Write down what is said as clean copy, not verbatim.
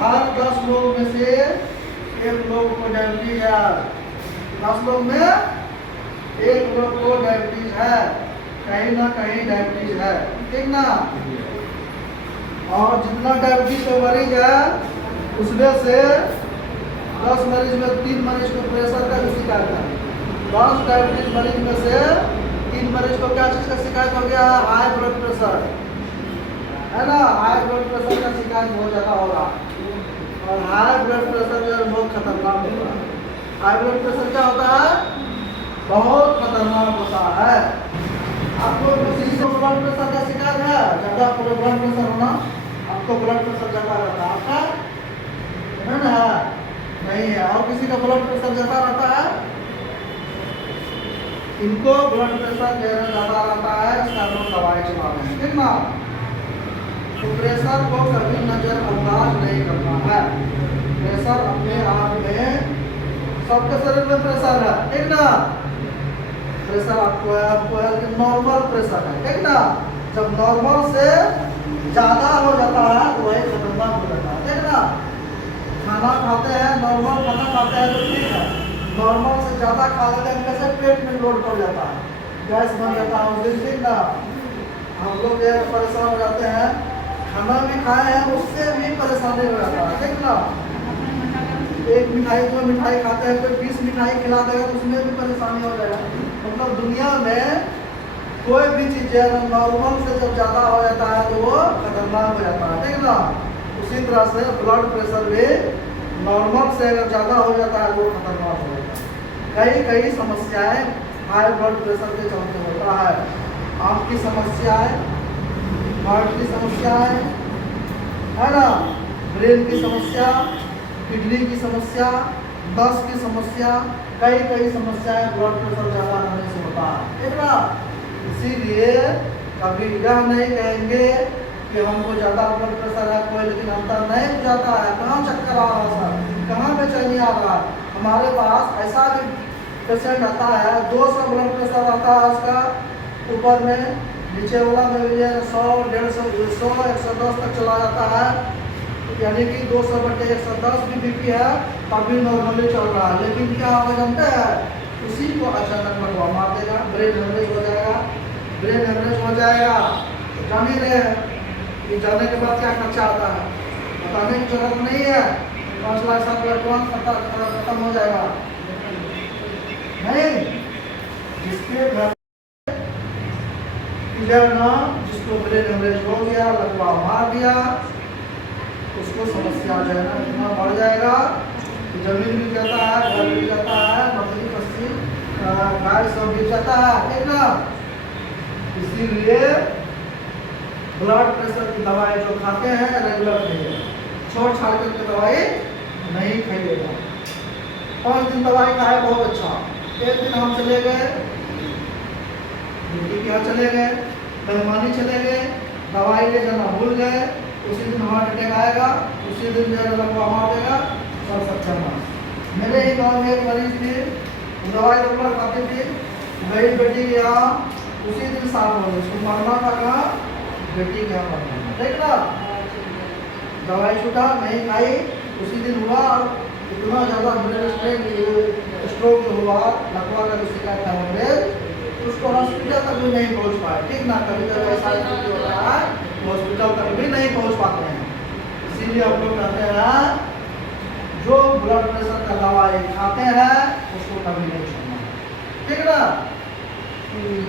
हर 10 लोग में से एक लोग को डायबिटीज है। 10 लोग में एक लोग को डायबिटीज है, कहीं ना कहीं डायबिटीज है, ठीक ना। और जितना डायबिटीज का मरीज है उसमें से 10 मरीज में 3 मरीज को प्रेशर का भी शिकायत है। 10 डायबिटीज मरीज में से 3 मरीज को क्या चीज़ का शिकायत हो गया? हाई ब्लड प्रेशर, है ना। हाई ब्लड प्रेशर का शिकायत बहुत ज़्यादा होगा। और हाई ब्लड प्रेशर जो है बहुत खतरनाक होता है। हाई ब्लड प्रेशर क्या होता है? बहुत खतरनाक होता है। आपको किसी को ब्लड प्रेशर का शिकायत है? ज़्यादा ब्लड प्रेशर होना, आपको ब्लड प्रेशर ज़्यादा रहता है, आपका है ना? नहीं है। और किसी का ब्लड प्रेशर ज़्यादा रहता है? इनको ब्लड प्रेशर ज़्यादा रहता है, इसका हम लोग दवाई चला रहे हैं, ठीक ना। तो प्रेशर को कभी नजरअंदाज नहीं करना है। प्रेशर अपने आप में, सबके शरीर में प्रेशर है, ठीक ना। प्रेशर आपको है नॉर्मल प्रेशर है, ठीक ना। जब नॉर्मल से ज़्यादा हो जाता है तो वही खतरनाक हो जाता है, ठीक ना। खाना खाते हैं, नॉर्मल खाना खाते हैं तो ठीक है। नॉर्मल से ज़्यादा खा लेते हैं कैसे? पेट में लोड पड़ जाता है, गैस बन जाता है उस दिन, ठीक ना। हम लोग ये परेशान हो जाते हैं, खाना भी खाए हैं उससे भी परेशानी हो जाता है, ठीक ना। एक मिठाई, 2 मिठाई खाते हैं, कोई 20 मिठाई खिला देगा तो उसमें भी परेशानी हो जाएगा। मतलब दुनिया में कोई भी चीज़ है नॉर्मल से जब ज़्यादा हो जाता है तो वो खतरनाक हो जाता है, ठीक ना। उसी तरह से ब्लड प्रेशर भी नॉर्मल से अगर ज़्यादा हो जाता है तो खतरनाक हो जाता है। कई समस्याएं हाई ब्लड प्रेशर के चलते होता है। आँख की समस्याएं, हार्ट की समस्याएं, है ना, ब्रेन की समस्या, किडनी की समस्या, दस्त की समस्या, कई समस्याएं ब्लड प्रेशर ज़्यादा होने से होता है, ठीक ना। इसीलिए कभी यह नहीं कहेंगे कि हमको ज़्यादा ब्लड प्रेशर है कोई, लेकिन अंतर नहीं बुझाता है, कहाँ चक्कर आ रहा है सर, कहाँ बेचैनी आ रहा है। हमारे पास ऐसा भी पेशेंट आता है 200 ब्लड प्रेशर आता है उसका, ऊपर में नीचे वाला में भी 100, 150, 100, 110 तक चला जाता है। यानी कि 200/110 भी बीपी है, अभी नॉर्मली चल रहा है। लेकिन क्या होगा जानते हैं? उसी को अचानक लगवा मार देगा, ब्रेन हेमरेज हो जाएगा। ब्रेन हेमरेज हो जाएगा तो जान ही रहे हैं कि जाने के बाद क्या खर्चा आता है, बताने की जरूरत नहीं है। 5 लाख 7 लाख तुरंत खत्म हो जाएगा। नहीं, जिसके घर इधर ना, जिसको ब्रेन हेमरेज हो गया, लगवा मार दिया, उसको समस्या जो है ना इतना बढ़ जाएगा कि जमीन भी जाता है, घर भी जाता है, बकरी पक्षी गाय सब भी जाता है, ठीक ना। इसीलिए ब्लड प्रेशर की दवाई जो खाते हैं रेगुलर खाइए, छोड़ छाड़ करके दवाई नहीं खाइएगा। 5 दिन दवाई खाए बहुत अच्छा। एक दिन हम चले गए, बेटी के यहाँ चले गए, मेहमानी चले गए, दवाई ले जाना भूल गए, उसी दिन हार्ट अटैक आएगा, उसी दिन जो है लगवा मार देगा, सब चलना। मेरे ही गाँव में एक मरीज थी, दवाई रेगुलर खाती थी, मेरी बेटी के यहाँ उसी दिन साफ हो गई, उसको मरना था कहाँ? बेटी के यहाँ मरना, ठीक ना। दवाई छूटा, नहीं खाई, उसी दिन हुआ। इतना ज़्यादा स्ट्रोक हुआ, लकवा का जो शिकायत था हमें, उसको हॉस्पिटल तक भी नहीं पहुँच पाए, ठीक ना। कभी कभी ऐसा होता है हॉस्पिटल तक भी नहीं पहुंच पाते हैं। इसीलिए हम लोग कहते हैं जो ब्लड प्रेशर का दवाई खाते हैं उसको कभी नहीं छोड़ना, ठीक ना।